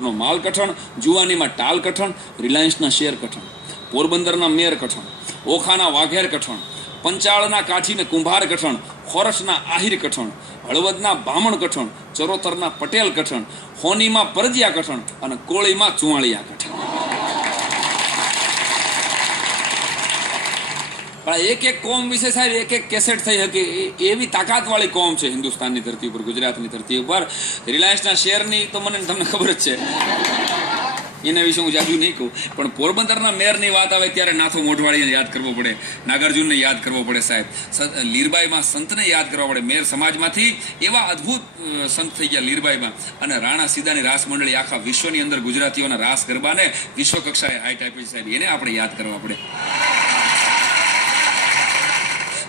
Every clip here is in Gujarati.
નો માલ કઠણ, જુવાનીમાં ટાલ કઠણ, રિલાયન્સના શેર કઠણ, પોરબંદરના મેર કઠણ, ઓખાના વાઘેર કઠણ, પંચાળના કાઠીને કુંભાર કઠણ, ખોરસના આહિર કઠણ, હળવદના બામણ કઠણ, ચરોતરના પટેલ કઠણ, હોનીમાં પરજિયા કઠણ અને કોળીમાં ચુવાળિયા કઠણ. પણ એક એક કોમ વિશે સાહેબ એક એક કેસેટ થઈ શકે એવી તાકાતવાળી કોમ છે હિન્દુસ્તાનની ધરતી ઉપર, ગુજરાતની ધરતી ઉપર. રિલાયન્સના શેરની તો મને તમને ખબર જ છે, એના વિશે હું જાજુ નહીં કહું. પણ પોરબંદરના મેયરની વાત આવે ત્યારે નાથો મોઢવાડીને યાદ કરવો પડે, નાગાર્જુનને યાદ કરવો પડે સાહેબ, લીરબાઈમાં સંતને યાદ કરવા પડે. મેયર સમાજમાંથી એવા અદ્ભુત સંત થઈ ગયા લીરબાઈમાં. અને રાણા સીધાની રાસ મંડળી આખા વિશ્વની અંદર ગુજરાતીઓના રાસ ગરબાને વિશ્વ કક્ષાએ હાઈટ આપી છે સાહેબ, એને આપણે યાદ કરવા પડે.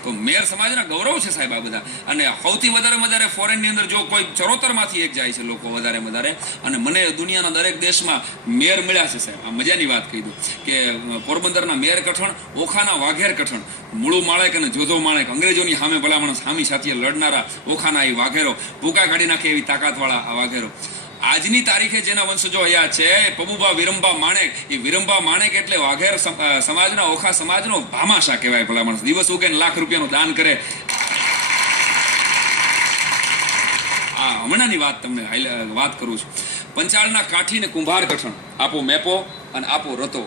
તો મેયર સમાજના ગૌરવ છે સાહેબ આ બધા. અને સૌથી વધારે ફોરેનની અંદર જો કોઈ ચરોતરમાંથી એક જાય છે લોકો વધારે, અને મને દુનિયાના દરેક દેશમાં મેયર મળ્યા છે સાહેબ. આ મજાની વાત કહી દઉં કે પોરબંદરના મેયર કઠણ, ઓખાના વાઘેર કઠણ, મૂળું માળેક અને જોધો માળેક, અંગ્રેજોની સામે ભલામણ સામી સાથે લડનારા ઓખાના એ વાઘેરો, ભૂકા કાઢી નાખે એવી તાકાતવાળા આ વાઘેરો. આજની તારીખે જેના વંશજો અહીંયા છે, પબુભા વિરંબા માણેક. એ વિરંબા માણેક એટલે વાઘેર સમાજના, ઓખા સમાજનો ભામાશા કહેવાય. ભલા માણસ દિવસ ઉગે લાખ રૂપિયાનું દાન કરે. આ હમણાંની વાત તમને વાત કરું છું. પંચાળના કાઠી ને કુંભાર કઠણ, આપો મેપો અને આપો રતો.